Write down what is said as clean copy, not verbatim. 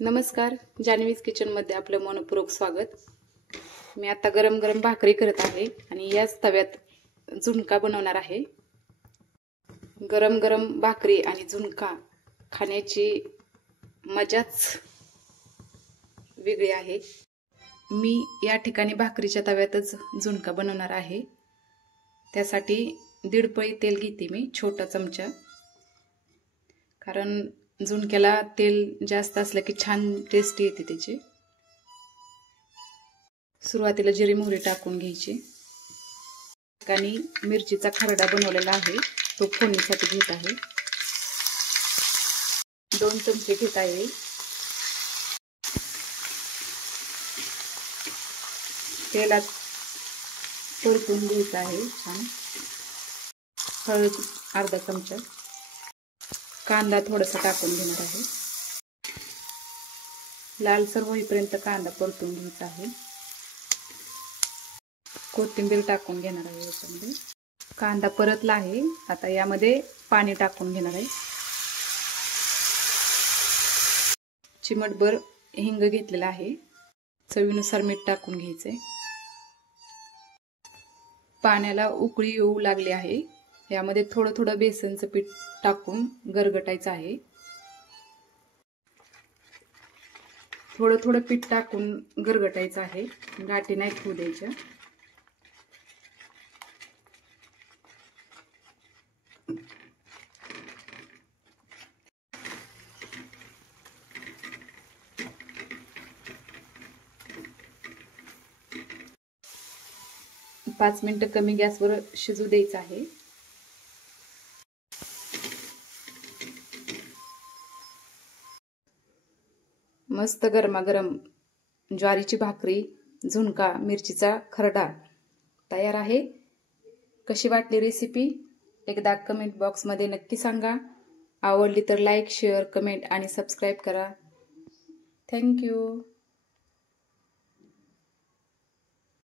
नमस्कार, जान्हवीज किचनमध्ये आपलं मनपूर्वक स्वागत। मी आता गरम गरम भाकरी करत आहे आणि याच तव्यात झुणका बनवणार आहे। गरम गरम भाकरी आणि झुणका खाण्याची मजाच वेगळी आहे। मी या ठिकाणी भाकरीच्या तव्यातच झुणका बनवणार आहे। त्यासाठी 1.5 पळी तेल घेते मी, छोटा चमचा, कारण झुणक्याला तेल जास्त असलं की छान टेस्ट येते त्याची। सुरुवातीला जिरे मोहरी टाकून घ्यायची। आणि मिरचीचा खरडा बनवलेला आहे तो फोडणीसाठी घेत आहे। 2 चमचे घेत आहे। तेलात परतून घ्यायचं आहे छान। हळद अर्धा चमचा, कांदा थोडासा टाकून घेणार आहे। लालसर होईपर्यंत कांदा परतून घ्यायचा आहे। कोथिंबीर टाकून घेणार आहे याच्यामध्ये। कांदा परतला आहे, आता यामध्ये पाणी टाकून घेणार आहे। चिमटभर हिंग घेतलेला आहे, चवीनुसार मीठ टाकून घ्यायचे। पाण्याला उकळी येऊ लागली आहे, यामध्ये थोडं थोडं बेसनचं पीठ टाकून गरगटायचं आहे। थोडं थोडं पीठ टाकून गरगटायचं आहे, गाठी नाही होऊ द्यायच्या। पाच मिनिटं कमी गॅसवर शिजू द्यायचं आहे। मस्त गरमागरम ज्वारीची भाकरी, झुणका, मिरचीचा खरडा तयार आहे। कशी वाटली रेसिपी एकदा कमेंट बॉक्समध्ये नक्की सांगा। आवडली तर लाईक, शेअर, कमेंट आणि सबस्क्राईब करा। थँक्यू।